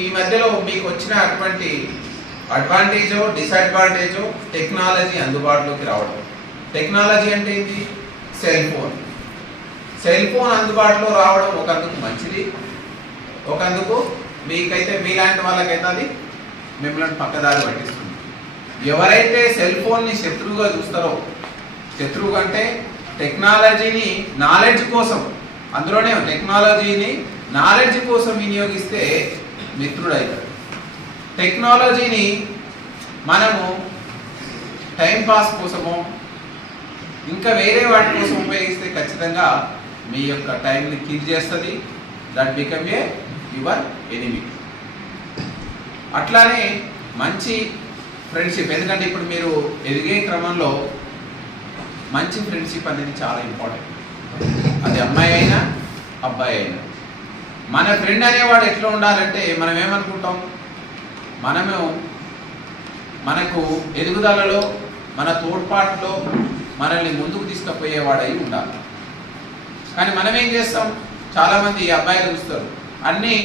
ఈ మధ్యలో మీకు వచ్చిన అటువంటి అడ్వాంటేజో డిసడ్వాంటేజో టెక్నాలజీ అందుబాటులోకి రావడం. టెక్నాలజీ అంటే ఏంటి? Cell phone. సెల్ ఫోన్ అందుబాటులో రావడం ఒకందుకు మంచిది, ఒకందుకు మీకైతే మీలాంటి వాళ్ళకైతే అది మిమ్మల్ని పక్కదారి పట్టిస్తుంది. ఎవరైతే సెల్ ఫోన్ని శత్రువుగా చూస్తారో, శత్రువు అంటే టెక్నాలజీని నాలెడ్జ్ కోసం, అందులోనే టెక్నాలజీని నాలెడ్జ్ కోసం వినియోగిస్తే మిత్రుడైతాడు. టెక్నాలజీని మనము టైంపాస్ కోసమో ఇంకా వేరే వాటి కోసం ఉపయోగిస్తే ఖచ్చితంగా మీ యొక్క టైంని కిల్ చేస్తుంది. That become a your enemy. అట్లానే మంచి ఫ్రెండ్షిప్, ఎందుకంటే ఇప్పుడు మీరు ఎదిగే క్రమంలో మంచి ఫ్రెండ్షిప్ అనేది చాలా ఇంపార్టెంట్. అది అమ్మాయి అయినా అబ్బాయి అయినా. మన ఫ్రెండ్ అనేవాడు ఎట్లా ఉండాలంటే, మనం ఏమనుకుంటాం, మనకు ఎదుగుదలలో మన తోడ్పాటులో మనల్ని ముందుకు తీసుకుపోయేవాడై ఉండాలి. కానీ మనం ఏం చేస్తాం, చాలామంది అబ్బాయిలు చూస్తారు అన్నీ